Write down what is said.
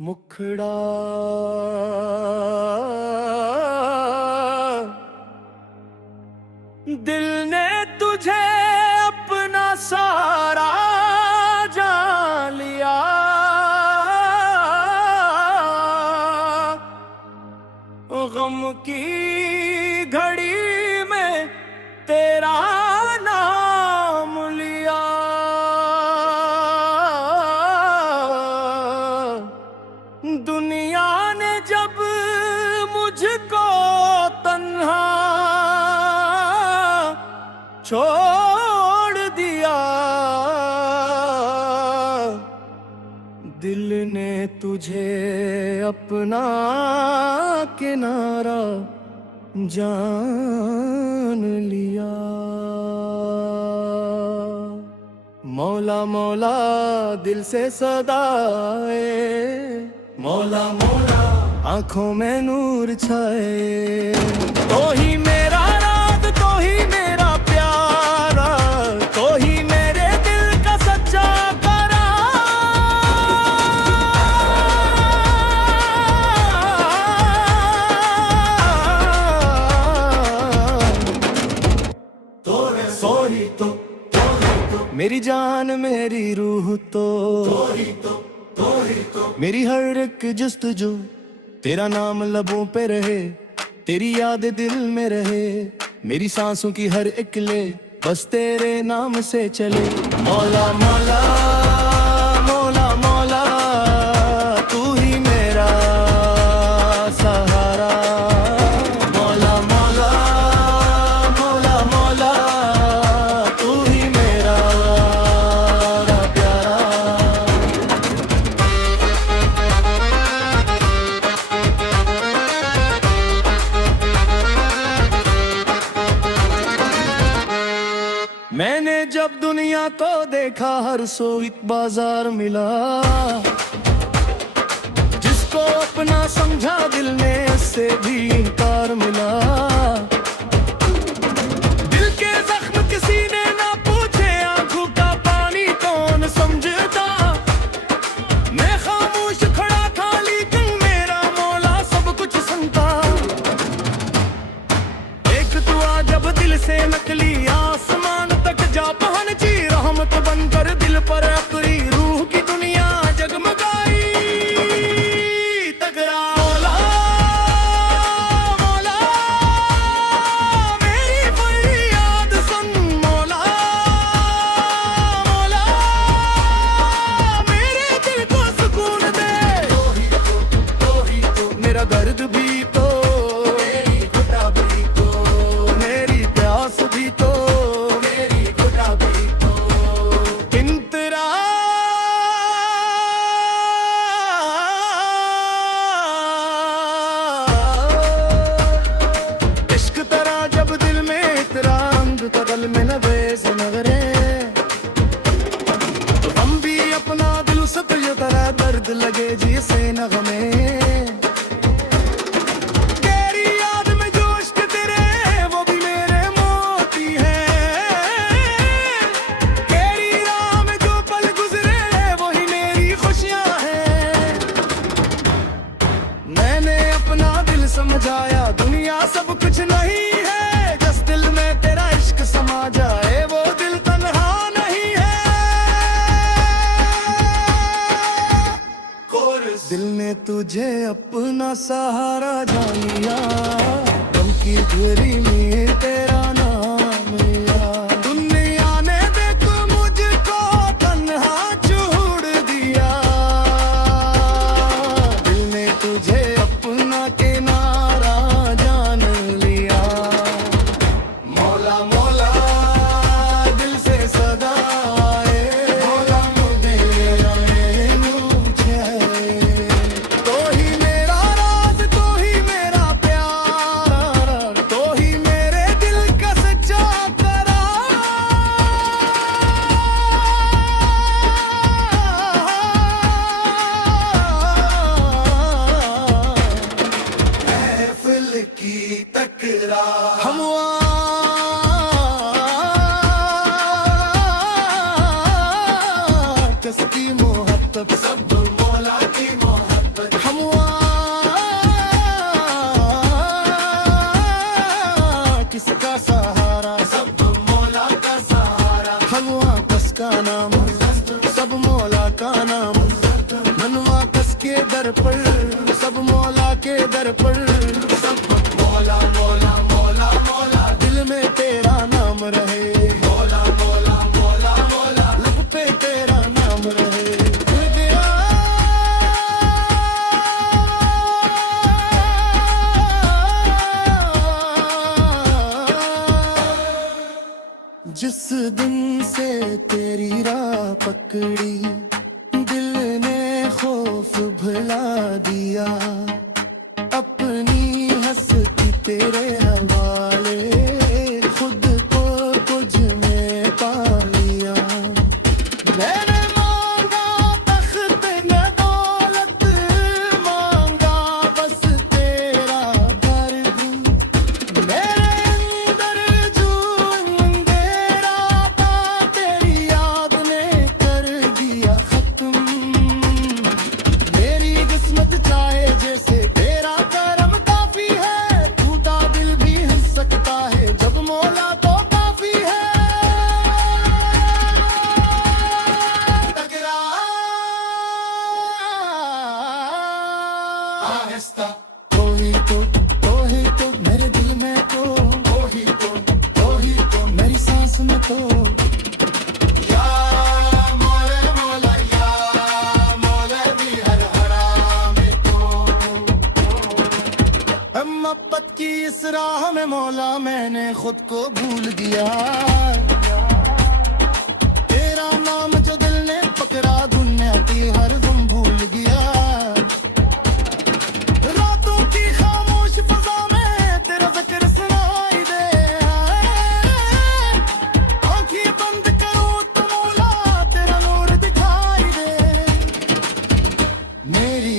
मुखड़ा दिल ने तुझे अपना सारा जान लिया। गम की घड़ी में तेरा नाम लिया। दुनिया ने जब मुझको तन्हा छोड़ दिया, दिल ने तुझे अपना किनारा जान लिया। मौला मौला दिल से सदाए, मौला मौला आंखों में नूर छाए। तो ही मेरा राज, तो ही मेरा प्यारा, तो ही मेरे दिल का सच्चा करार। तो ही तो मेरी जान मेरी रूह तो मेरी हर एक जुस्तजू तेरा नाम लबों पे रहे, तेरी याद दिल में रहे। मेरी सांसों की हर एक ले बस तेरे नाम से चले। मौला मौला मौला मौला तू ही मेरा सहारा। मौला मौला मौला मौला तू ही मेरा प्यारा। मैंने जब दुनिया को देखा हर सो एक बाजार मिला। जिसको अपना समझा दिल ने उससे भी इनकार मिला। दिल के जख्म किसी ने ना पूछे, आंखों का पानी कौन समझता। मैं खामोश खड़ा था लेकिन मेरा मौला सब कुछ सुनता। एक दुआ जब दिल से निकली आसमान तक जा पहुंची, रहमत बनकर दिल पर अपनी रूह की दुनिया जगमगाई। तगड़ा मौला मौला मेरी फरियाद सुन। मौला मौला मेरे दिल को सुकून दे। मेरा दर्द भी तो, मेरी घुटा भी तो, मेरी प्यास भी तो, बदल में नवेस नगरे। तो हम भी अपना दिल से तुझे तरह दर्द लगे जी से नगमे। तेरी याद में जोश के तेरे वो भी मेरे मोती हैं। तेरी राह में जो पल गुजरे वही मेरी खुशियां हैं। मैंने अपना दिल समझाया दुनिया सब कुछ नहीं है। जिस दिल में तेरा इश्क समा जाए वो दिल तन्हा नहीं है। दिल ने तुझे अपना सहारा जान लिया। गम की घड़ी में तेरा नाम लिया। दुनिया ने देख मुझको तन्हा छोड़ दिया। दिल ने तुझे अपना किनारा जान लिया। मौला मौला दिल से सदाए, मौला मुझे नूर छाए। तो ही मेरा राज, तो ही मेरा प्यार, तो ही मेरे दिल के दर पर, सब मौला के दर पर, सब मौला मौला मौला मौला, दिल में तेरा नाम रहे, मौला मौला मौला मौला, लब पे तेरा नाम रहे। खुल गया जिस दिन से तेरी राह पकड़ी, दिल ने खौफ भुला दिया, अपनी हस्ती तेरे हवाले, खुद को तुझ में पा लिया। मैंने मांगा तख्त में दौलत, मांगा बस तेरा दर्द, मेरे अंदर जो अंधेरा था तेरी याद ने कर दिया खत्म। मेरी किस्मत चाहे जैसे तेरा करम काफी है, टूटा दिल भी हंस सकता है जब मौला तो काफी है। टकरा आहिस्ता, तो ही तो मेरे दिल में तो ही तो मेरी सांस में तो, या मौला मौला या मौला भी हर हरा में तो। मोहब्बत की इस राह में मौला मैंने खुद को भूल दिया, तेरा नाम जो दिल ने पकड़ा दुनिया की हर गम भूल गया। रातों की खामोश फजा में तेरा जिक्र सुनाई दे, आंखें बंद करूं तो मौला तेरा नूर दिखाई दे। मेरी